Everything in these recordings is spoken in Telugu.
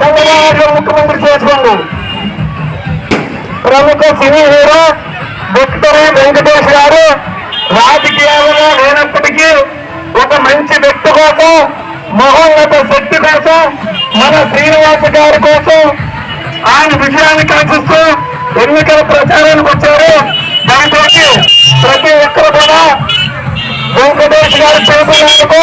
చంద్రబాబు ముఖ్యమంత్రి చేసుకోండి. ప్రముఖ సినీ హీరో డాక్టర్ వెంకటేష్ గారు రాజకీయాలలో లేనప్పటికీ ఒక మంచి వ్యక్తి కోసం, మహోన్నత శక్తి కోసం, మన శ్రీనివాస గారి కోసం ఆయన విజయాన్ని కాంక్షిస్తూ ఎన్నికల ప్రచారానికి వచ్చారు. దాంతో ప్రతి ఒక్కరు కూడా వెంకటేష్ గారు చేసేందుకు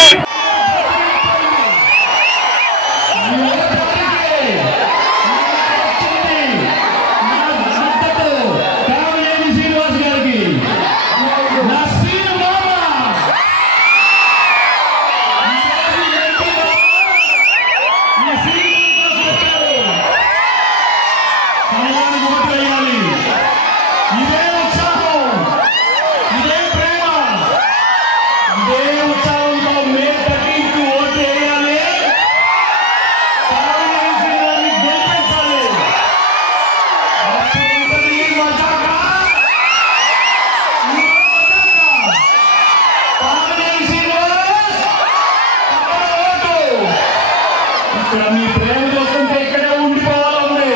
మీ ప్రేమ చూస్తుంటే ఇక్కడే ఉండిపోవాలండి.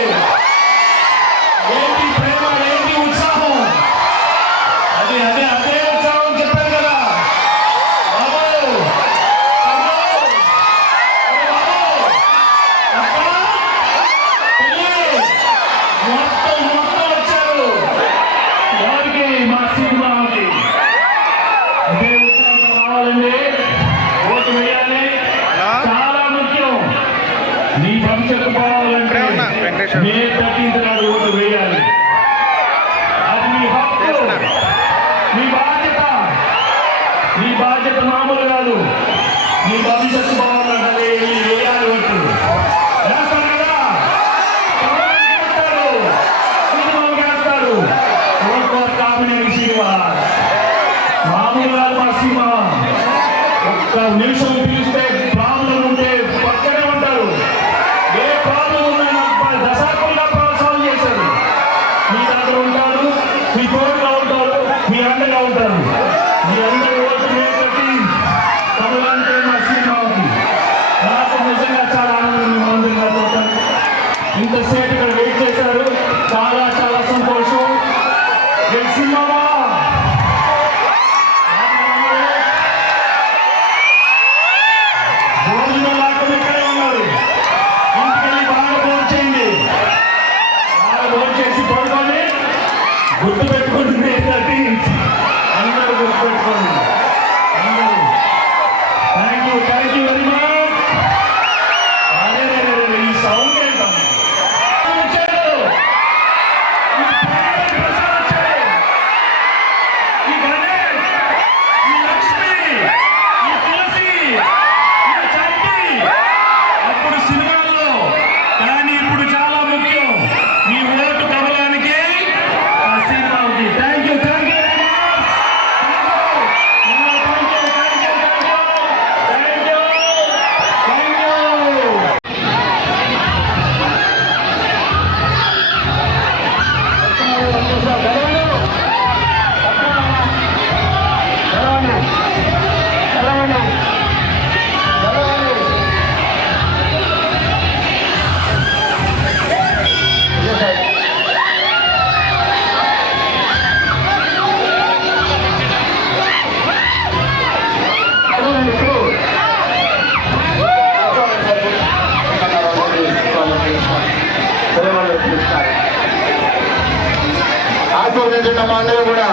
ఏంటి ప్రేమ, ఏంటి ఉత్సాహం, అదే అదే అదే ఉత్సాహం చెప్పారు కదా బాబు. మొత్తం మొత్తం వచ్చారు వారికి, మా సినిమాకి అదే ఉత్సాహం కావాలండి. ఓటు వేయాలి, చాలా ముఖ్యం. మీ భవిష్యత్తు బాగాలంటే మే 13th నాడు ఓటు వేయాలి. అది మీ హక్కు, మీ బాధ్యత. మీ బాధ్యత మామూలు కాదు. మీ భవిష్యత్తు బాగాలంటే వేయాలి ఓటు. వేస్తారు కదా, వేస్తారు, సినిమాలు వేస్తారు. కామినేని శ్రీనివాస్ మామూలు కాదు. మా సినిమా ఒక్క నిమిషం పిలిస్తే ప్రాబ్లం ఉంటే పక్కనే ఉంటారు. ఏ ప్రాబ్లం ఉన్నా దశాబ్దంగా సాల్వ్ చేశారు. మీ దగ్గర ఉంటారు, మీ తోడుగా ఉంటారు, మీ అండగా ఉంటారు. మీ అందరూ ఓటు వేసి తమలంటే మా సినిమాకి నాకు నిజంగా చాలా ఆనందం. అందరిగా చూస్తాను. ఇంతసేపు ఇక్కడ వెయిట్ చేశారు, చాలా చాలా సంతోషం. సినిమా గుర్తు పెట్టుకుంటుంది. అందరూ గుర్తు పెట్టుకోండి. అందరూ థ్యాంక్ యూ వెరీ మచ్. అదే ఈ సౌండ్ ఏంటమ్మా వచ్చారు, ఈ గణేష్, ఈ లక్ష్మి, ఈ తులసి, ఈ చంటి అప్పుడు సినిమాల్లో, కానీ ఇప్పుడు చాలా ముఖ్యం మీ ఓటు కమలానికి. థ్యాంక్ యూ ఆశీర్వదించడం అందరూ కూడా